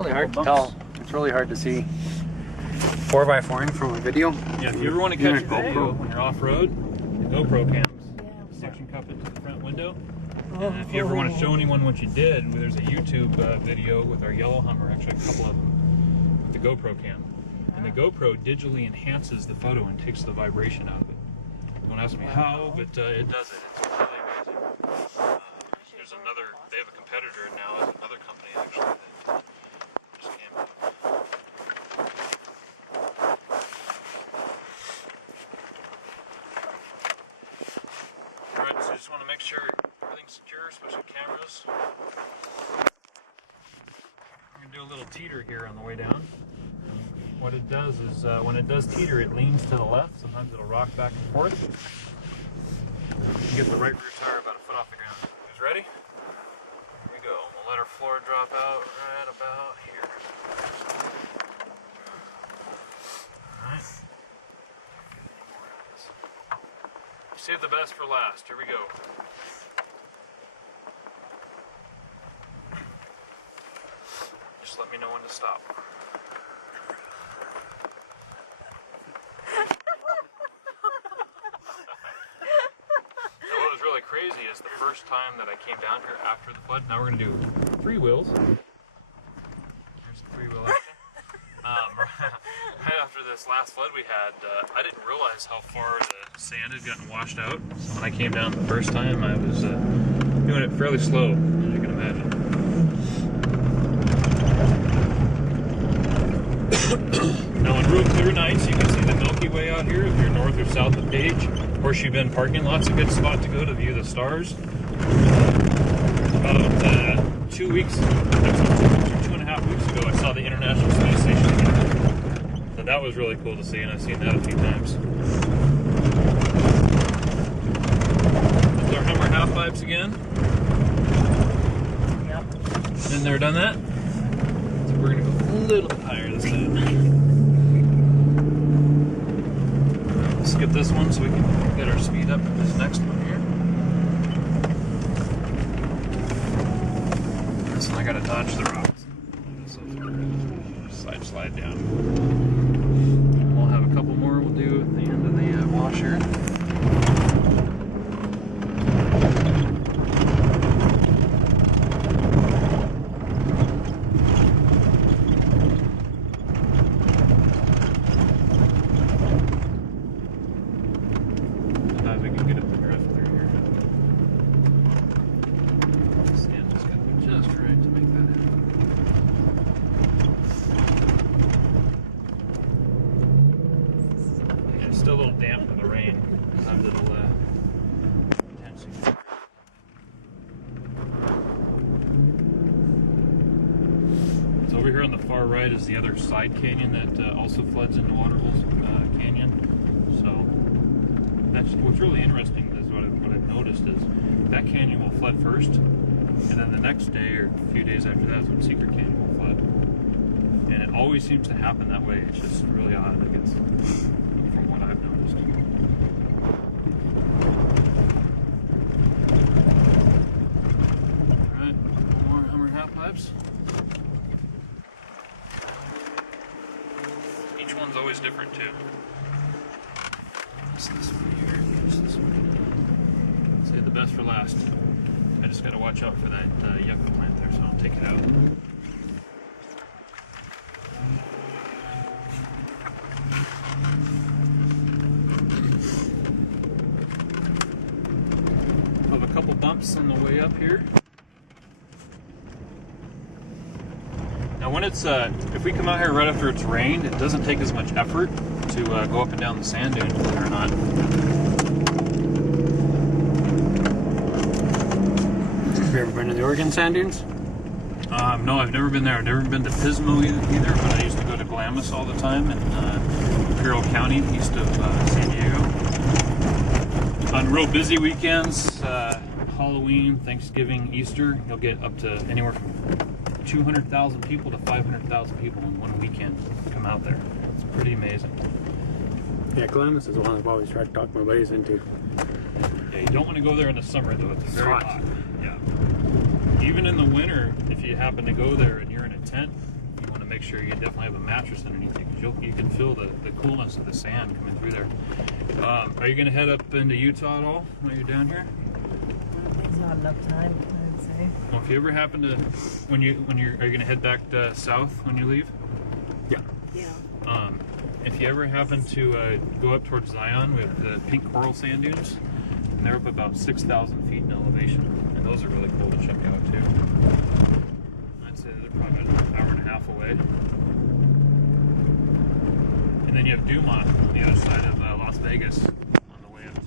Really hard to tell. It's really hard to see 4x4ing from a video. Yeah, if you ever want to catch a video when you're off-road, the GoPro cams. Suction cup it to the front window. And if you ever want to show anyone what you did, there's a YouTube video with our yellow Hummer, actually a couple of them, with the GoPro cam. And the GoPro digitally enhances the photo and takes the vibration out of it. Don't ask me how, but it does it. It's really amazing. There's another, they have a competitor now, another company actually, that just came out. Alright, so just want to make sure everything's secure, especially cameras. I'm going to do a little teeter here on the way down. What it does is, when it does teeter, it leans to the left. Sometimes it'll rock back and forth. You get the right rear tire about a foot off the ground. You guys ready? Here we go. We'll let our floor drop out right about here. Alright. Save the best for last. Here we go. Just let me know when to stop. What was really crazy is the first time that I came down here after the flood. Now we're going to do three wheels. Here's the three-wheel action. Right after this last flood we had, I didn't realize how far the sand had gotten washed out. So when I came down the first time, I was doing it fairly slow, as you can imagine. Now on real clear nights, you can see the Milky Way out here if you're north or south of Page. Horseshoe Bend parking lot's a good spot to go to view the stars. About 2 weeks, 2.5 weeks ago, I saw the International Space Station again. So that was really cool to see, and I've seen that a few times. There's our Hummer half pipes again. Yep. Been there, done that. So we're going to go a little bit higher this time. Skip this one so we can get our speed up for this next one here. This one I gotta dodge the rocks. Slide down. We'll have a couple more we'll do at the end of the washer. We can get up the drift through here. Sand just got there just right to make that happen. Yeah, it's still a little damp from the rain. Sometimes it'll potentially. So over here on the far right is the other side canyon that also floods into Waterholes Canyon. So that's what's really interesting is what I've noticed is that canyon will flood first, and then the next day or a few days after that is when Secret Canyon will flood. And it always seems to happen that way. It's just really odd, I guess, from what I've noticed. Alright, more Hummer half pipes. Each one's always different too. This one here, this one. Save the best for last. I just gotta watch out for that yucca plant there, so I'll take it out. I have a couple bumps on the way up here. Now when it's, if we come out here right after it's rained, it doesn't take as much effort to go up and down the sand dune, believe it or not. Have you ever been to the Oregon sand dunes? No, I've never been there. I've never been to Pismo either, but I used to go to Glamis all the time in Imperial County, east of San Diego. On real busy weekends, Halloween, Thanksgiving, Easter, you'll get up to anywhere from 200,000 people to 500,000 people in one weekend come out there. It's pretty amazing. Yeah, Glamis is one I've always tried to talk my buddies into. Yeah, you don't want to go there in the summer though. It's very hot. Yeah. Even in the winter, if you happen to go there and you're in a tent, to make sure you definitely have a mattress underneath you, because you can feel the coolness of the sand coming through there. Are you going to head up into Utah at all while you're down here? I don't think so. I have enough time, I would say. Well, if you ever happen to, are you going to head back south when you leave? Yeah. Yeah. If you ever happen to go up towards Zion, we have the pink coral sand dunes, and they're up about 6,000 feet in elevation, and those are really cool to check out too. I'd say they're probably about an hour and a half away. And then you have Dumont on the other side of Las Vegas on the way up to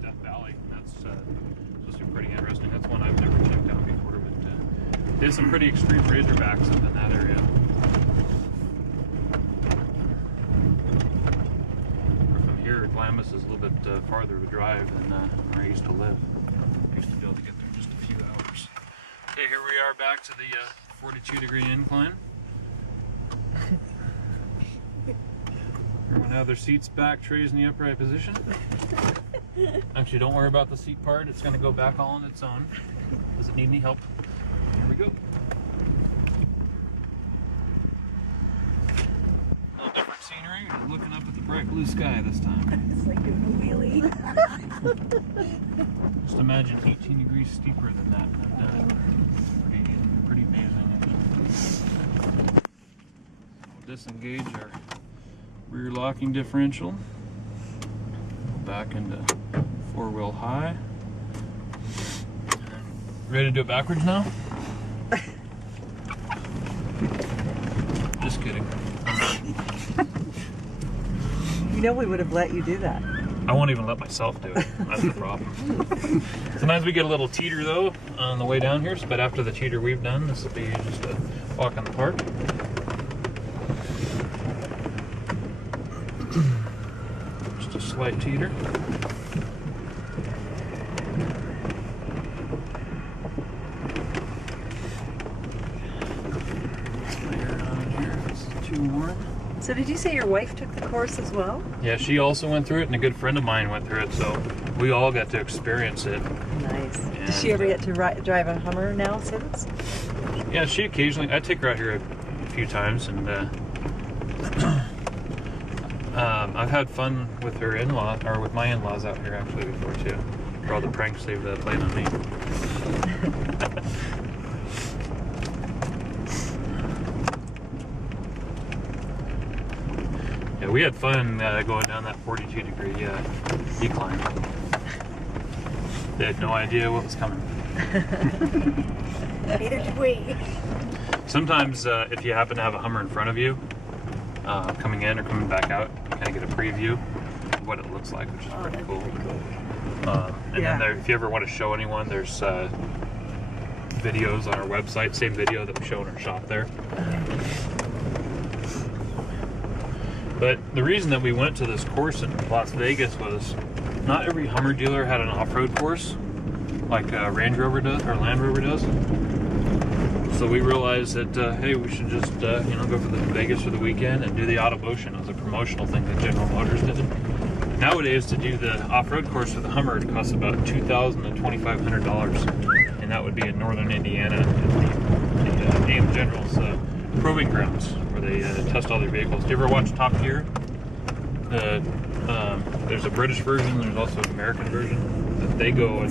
Death Valley. And that's supposed to be pretty interesting. That's one I've never checked out before, but there's some pretty extreme razorbacks up in that area. Glamis is a little bit farther to drive than where I used to live. I used to be able to get there in just a few hours. Okay, here we are back to the 42-degree incline. Everyone have their seats back, trays in the upright position. Actually, don't worry about the seat part. It's going to go back all on its own. Does it need any help? Here we go. Scenery, looking up at the bright blue sky this time. It's like doing a wheelie. Just imagine 18 degrees steeper than that. I've done it. Pretty amazing. We'll disengage our rear locking differential. Back into 4-wheel high. Ready to do it backwards now? Just kidding. You know we would have let you do that. I won't even let myself do it. That's the problem. Sometimes we get a little teeter though on the way down here, but after the teeter we've done, this will be just a walk in the park. Just a slight teeter. So did you say your wife took the course as well? Yeah, she also went through it, and a good friend of mine went through it, so we all got to experience it. Nice. And Does she ever get to drive a Hummer now since? Yeah, she occasionally, I take her out here a few times, and I've had fun with her in-law, or with my in-laws out here actually before too, for all the pranks they've played on me. Yeah, we had fun going down that 42-degree decline. They had no idea what was coming. Neither did we. Sometimes if you happen to have a Hummer in front of you, coming in or coming back out, you kind of get a preview of what it looks like, which is pretty cool. And then if you ever want to show anyone, there's videos on our website, same video that we show in our shop there. But the reason that we went to this course in Las Vegas was not every Hummer dealer had an off-road course like Range Rover does, or Land Rover does. So we realized that, hey, we should just, go for the Vegas for the weekend and do the Automotion as a promotional thing that General Motors did. Nowadays, to do the off-road course for the Hummer, it costs about $2,000 to $2,500, and that would be in northern Indiana at the AM General's proving grounds where they test all their vehicles. Do you ever watch Top Gear? There's a British version. There's also an American version that they go and